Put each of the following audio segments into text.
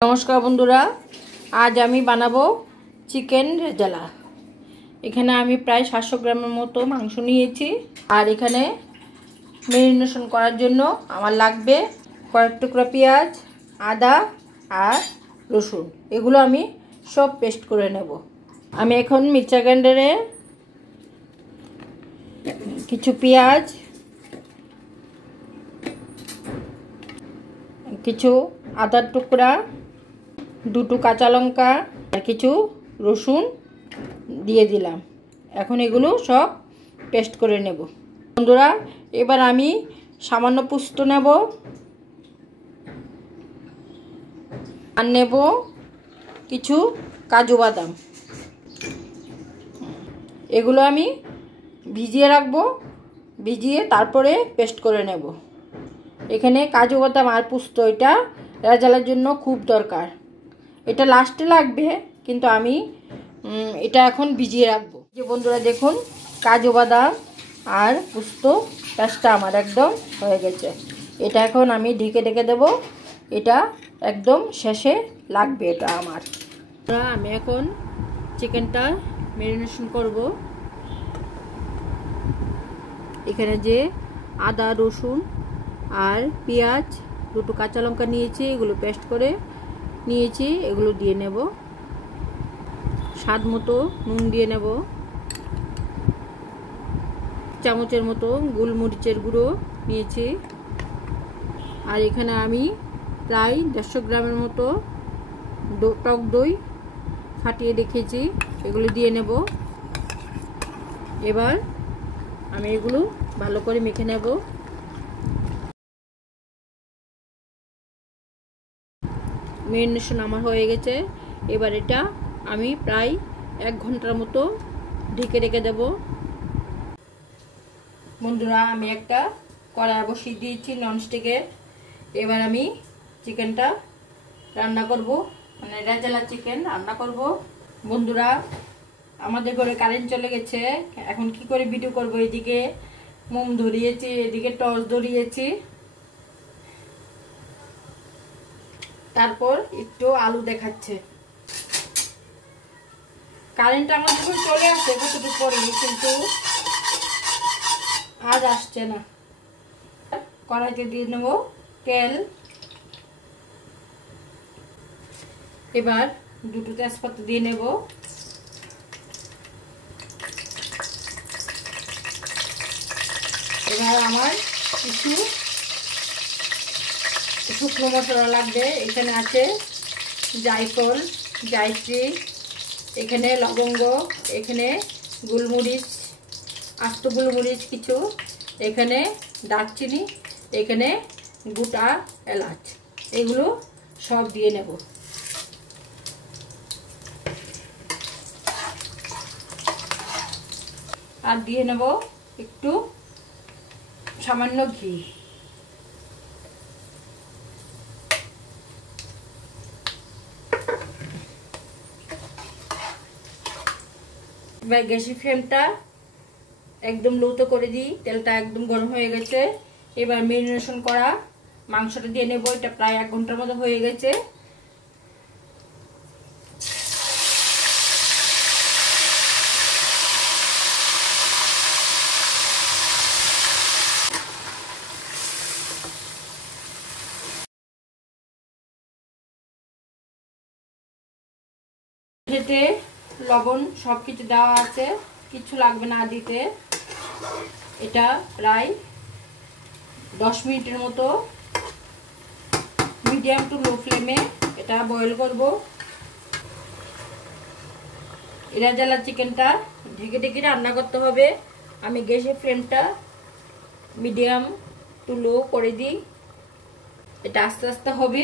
नमस्कार बंधुरा आज आमी बानाबो चिकेन रेजाला। एखाने आमी प्राय 700 ग्रामेर मतो मांस नियेछि और एखाने मैरिनेशन करार जोन्नो आमार लागबे कयेक टुकरा पेंयाज, आदा और रसुन। एगुलो आमी सब पेस्ट करे नेब। आमी एखन मिक्सार ग्राइंडारे किछु पेंयाज, किछु आदार टुकड़ा, দুটো কাঁচা লঙ্কা আর কিছু রসুন দিয়ে দিলাম। এখন এগুলো সব পেস্ট করে নেব। বন্ধুরা এবার আমি সামান্য পোস্ত নেব আর নেব কিছু কাজু বাদাম। এগুলো আমি ভিজিয়ে রাখবো, ভিজিয়ে তারপরে পেস্ট করে নেব। এখানে কাজু বাদাম আর পোস্ত এটা রেজালার জন্য খুব দরকার। এটা লাস্টে লাগবে কিন্তু আমি এটা এখন ভিজিয়ে রাখবো। যে বন্ধুরা দেখুন কাজু বাদাম আর পোস্ত পেস্টটা আমার একদম হয়ে গেছে। এটা এখন আমি ঢেকে ঢেকে দেব। এটা একদম শেষে লাগবে এটা আমার। আমি এখন চিকেনটা ম্যারিনেশন করব। এখানে যে আদা রসুন আর পেঁয়াজ দুটো কাঁচা লঙ্কা নিয়েছি, এগুলো পেস্ট করে নিয়েছি, এগুলো দিয়ে নেব। স্বাদ মতো নুন দিয়ে নেব, চামচের মতো গোলমরিচের গুঁড়ো নিয়েছি আর এখানে আমি প্রায় 150 গ্রামের মতো টক দই ফাটিয়ে রেখেছি, এগুলো দিয়ে নেব। এবার আমি এগুলো ভালো করে মেখে নেব। ম্যারিনেশন আমার হয়ে গেছে। এবার এটা আমি প্রায় 1 ঘন্টার মতো ঢেকে রেখে দেব। বন্ধুরা আমি একটা কড়াই বসিয়ে দিয়েছি ননস্টিকের। এবার আমি চিকেনটা রান্না করব, মানে রেজালা চিকেন রান্না করব। বন্ধুরা আমাদের ঘরে কারেন্ট চলে গেছে, এখন কি করে ভিডিও করব। এদিকে মোম ধরিয়েছি, এদিকে টর্চ ধরিয়েছি, তারপর একটু আলু দেখাচ্ছে। কারেন্ট আমাদের ঘরে চলে আসে কতটুকু পরে, কিন্তু আজ আসছে না। কড়াইতে দিয়ে নেব তেল। এবার দুটো তেজপাতা দিয়ে নেব। এবার আমার কিছু শুকনো মশলা লাগবে। এখানে আছে জায়ফল, জায়ত্রী, এখানে লবঙ্গ, এখানে গোলমরিচ, আস্ত গোলমরিচ কিছু, এখানে দারচিনি, এখানে গোটা এলাচ, এগুলো সব দিয়ে নেব। আর দিয়ে নেব একটু সামান্য ঘি। এবার গ্যাসের ফ্লেমটা একদম লোতে করে দিই। তেলটা একদম গরম হয়ে গেছে। এবার ম্যারিনেশন করা মাংসটা দিয়ে নেব। এটা প্রায় 1 ঘন্টার মতো হয়ে গেছে। এতে লবণ সবকিছু দেওয়া আছে, কিছু লাগবে না দিতে। এটা প্রায় 10 মিনিটের মতো মিডিয়াম টু লো ফ্লেমে এটা বয়েল করব। রেজালা চিকেনটা ঢেকে ঢেকে রান্না করতে হবে। আমি গ্যাসের ফ্লেমটা মিডিয়াম টু লো করে দিই। এটা আস্তে আস্তে হবে।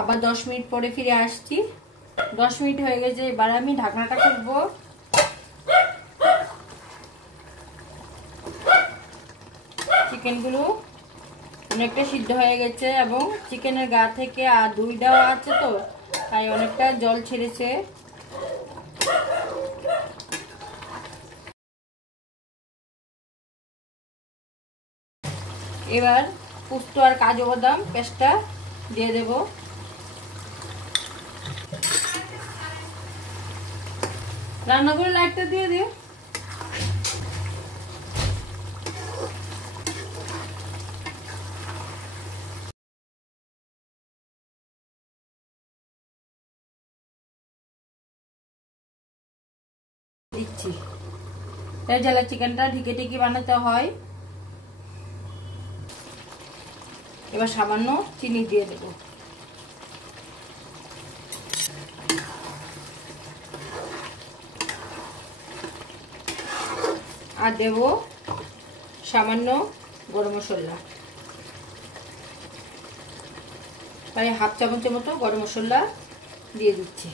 আবার 10 মিনিট পরে ফিরে আসছি। 10 মিনিট হয়ে গেছে। এবার আমি ঢাকনাটা খুলবো। চিকেনগুলো অনেকটা সিদ্ধ হয়ে গেছে এবং চিকেনের গা থেকে আর দই দেওয়া আছে তো তাই অনেকটা জল ছেড়েছে। এবার পোস্ত আর কাজু বাদাম পেস্টটা দিয়ে দেব। রান্না করে লাইটটা দিয়ে দিও। দিচ্ছি রেজালা চিকেনটা ঢেকে ঢেকে বানাতে হয়। এবার সামান্য চিনি দিয়ে দেব। আর দেব সামান্য গরম মশলা, প্রায় হাফ চামচের মতো গরম মশলা দিয়ে দিচ্ছি।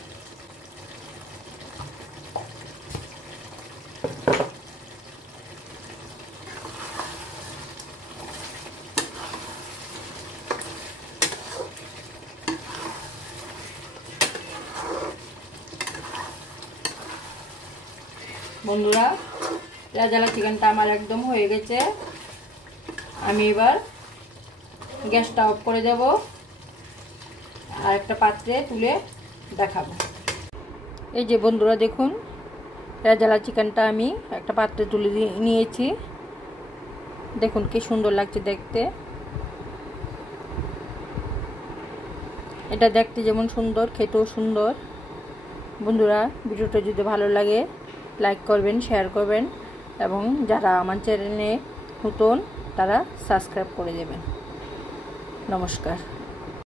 বন্ধুরা, রেজালা চিকেনটা আমার একদম হয়ে গেছে। আমি এবার গ্যাসটা অফ করে দেব আর একটা পাত্রে তুলে দেখাবো। এই যে বন্ধুরা দেখুন, রেজালা চিকেনটা আমি একটা পাত্রে তুলে নিয়েছি। দেখুন কি সুন্দর লাগছে দেখতে। এটা দেখতে যেমন সুন্দর, খেতেও সুন্দর। বন্ধুরা, ভিডিওটা যদি ভালো লাগে লাইক করবেন, শেয়ার করবেন এবং যারা আমার চ্যানেলে নতুন তারা সাবস্ক্রাইব করে দেবেন। নমস্কার।